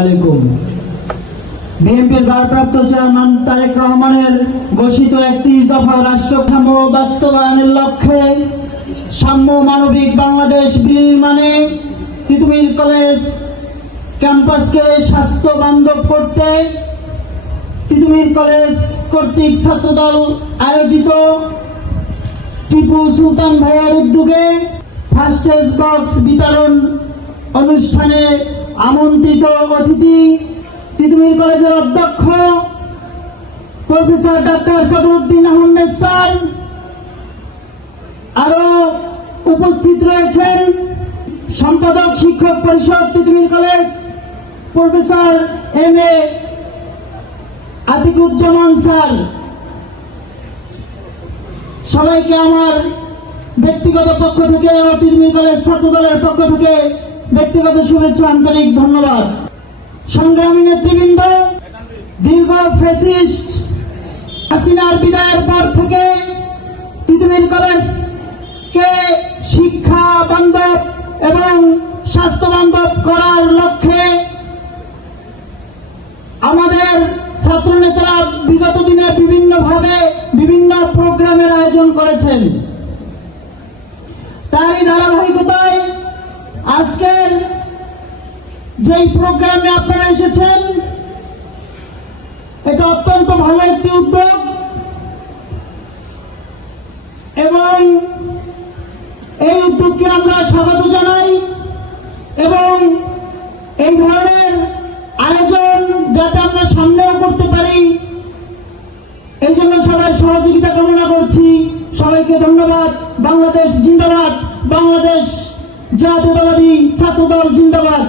আলাইকুম। বিএনপির ভারপ্রাপ্ত চেয়ারম্যান তারেক রহমানের ঘোষিত 31 দফা রাষ্ট্র কাঠামো বাস্তবায়নের লক্ষ্যে সাম্য মানবিক বাংলাদেশ বিনির্মাণে তিতুমির কলেজ ক্যাম্পাসকে স্বাস্থ্য বান্ধব করতে তিতুমির কলেজ কর্তৃক ছাত্রদল আয়োজিত টিপু সুলতান ভাইয়ের উদ্যোগে ফার্স্ট এজ বক্স বিতরণ অনুষ্ঠানে আমন্ত্রিত অতিথি তিতুমির কলেজের অধ্যক্ষ professor doctor Sadruddin Ahmed sir, আরো উপস্থিত রয়েছেন সম্পাদক শিক্ষক পরিষদ Titumir college professor M A. Atiquzzaman sir. সবাইকে আমার ব্যক্তিগত পক্ষ থেকে ও তিতুমির কলেজ ছাত্র দলের পক্ষ থেকে ব্যক্তিগত শুভেচ্ছা, আন্তরিক ধন্যবাদ। সংগ্রামী নেতৃবৃন্দ, দীর্ঘ ফ্যাসিস্ট হাসিনার বিদায়ের পর থেকে তিতুমির কলেজকে শিক্ষা বান্ধব এবং স্বাস্থ্য বান্ধব করার লক্ষ্যে আমাদের ছাত্র নেতারা বিগত দিনে বিভিন্নভাবে বিভিন্ন প্রোগ্রামের আয়োজন করেছেন। তারই ধারাবাহিকতায় আজকের যেই প্রোগ্রামে আপনারা এসেছেন, এটা অত্যন্ত ভালো একটি উদ্যোগ এবং এই উদ্যোগকে আমরা স্বাগত জানাই এবং এই ধরনের আয়োজন যাতে আমরা সামনেও করতে পারি এই জন্য সবাই সহযোগিতা কামনা করছি। সবাইকে ধন্যবাদ। বাংলাদেশ জিন্দাবাদ, বাংলাদেশ জাতীয়তাবাদী ছাত্রদল জিন্দাবাদ।